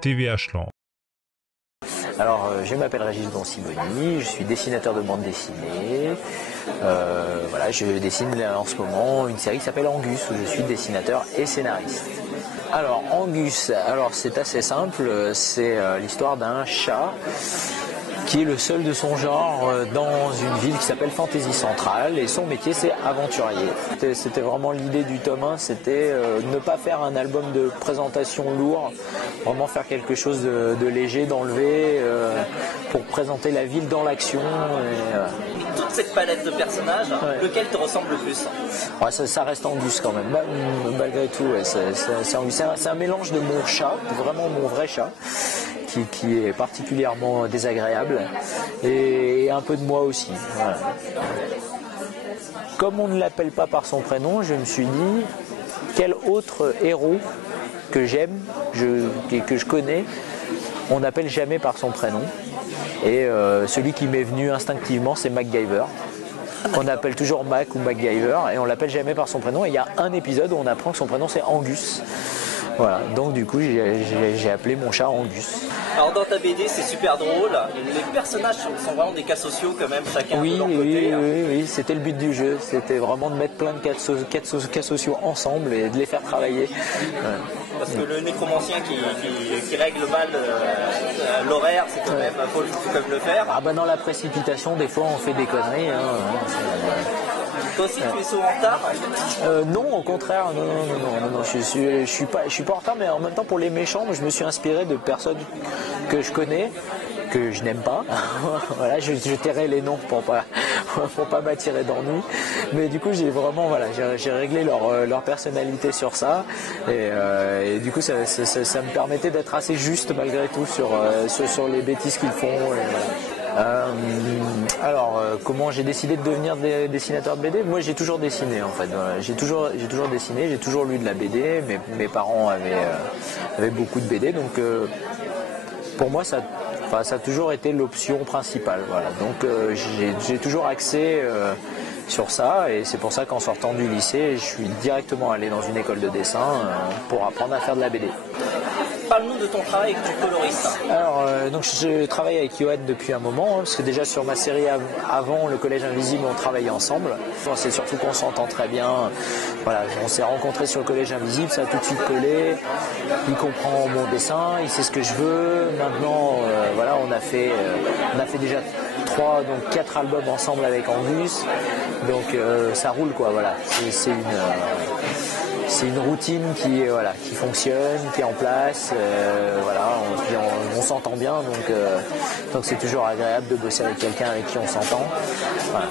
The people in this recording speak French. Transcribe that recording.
TVH-Land. Alors, je m'appelle Régis Bon-Simoni, je suis dessinateur de bande dessinée. Voilà, je dessine en ce moment une série qui s'appelle Angus, où je suis dessinateur et scénariste. Alors, Angus, c'est assez simple, c'est l'histoire d'un chat qui est le seul de son genre dans une ville qui s'appelle Fantasy Central, et son métier c'est aventurier. C'était vraiment l'idée du tome 1, c'était ne pas faire un album de présentation lourd, vraiment faire quelque chose de léger, d'enlevé pour présenter la ville dans l'action. Toute cette palette de personnages, ouais. Lequel te ressemble le plus? Ouais, ça reste Angus quand même, malgré tout. Ouais, c'est un mélange de mon chat, vraiment mon vrai chat, qui est particulièrement désagréable, et un peu de moi aussi. Voilà. Comme on ne l'appelle pas par son prénom, je me suis dit, quel autre héros que j'aime, que je connais, on n'appelle jamais par son prénom. Et celui qui m'est venu instinctivement, c'est MacGyver. On appelle toujours Mac ou MacGyver, et on l'appelle jamais par son prénom. Et il y a un épisode où on apprend que son prénom c'est Angus. Voilà, donc du coup j'ai appelé mon chat Angus. Alors dans ta BD c'est super drôle, les personnages sont vraiment des cas sociaux quand même, chacun de leur côté. Oui, c'était le but du jeu, c'était vraiment de mettre plein de cas sociaux ensemble et de les faire travailler. Ouais. Parce que le nécromancien qui règle mal l'horaire, c'est quand même, faut quand même le faire. Ah bah dans la précipitation, des fois on fait des conneries. Toi aussi tu es souvent en retard? Non, au contraire, non, je suis pas en retard, mais en même temps pour les méchants, je me suis inspiré de personnes que je connais, que je n'aime pas. Voilà, je tairai les noms pour pas m'attirer d'ennui. Mais du coup, j'ai réglé leur personnalité sur ça, et du coup, ça me permettait d'être assez juste malgré tout sur les bêtises qu'ils font. Comment j'ai décidé de devenir dessinateur de BD? Moi j'ai toujours dessiné en fait, voilà. J'ai toujours dessiné, j'ai toujours lu de la BD, mes parents avaient beaucoup de BD, donc pour moi ça a toujours été l'option principale, voilà. Donc j'ai toujours axé sur ça, et c'est pour ça qu'en sortant du lycée je suis directement allé dans une école de dessin pour apprendre à faire de la BD. Parle-nous de ton travail avec du coloriste. Alors, donc je travaille avec Johan depuis un moment, parce que déjà sur ma série avant, le Collège Invisible, on travaillait ensemble. C'est surtout qu'on s'entend très bien. Voilà, on s'est rencontrés sur le Collège Invisible, ça a tout de suite collé. Il comprend mon dessin, il sait ce que je veux. Maintenant, voilà, on a fait déjà 4 albums ensemble avec Angus. Donc ça roule quoi, voilà. C'est une routine qui fonctionne, qui est en place, on s'entend bien, donc c'est toujours agréable de bosser avec quelqu'un avec qui on s'entend. Voilà.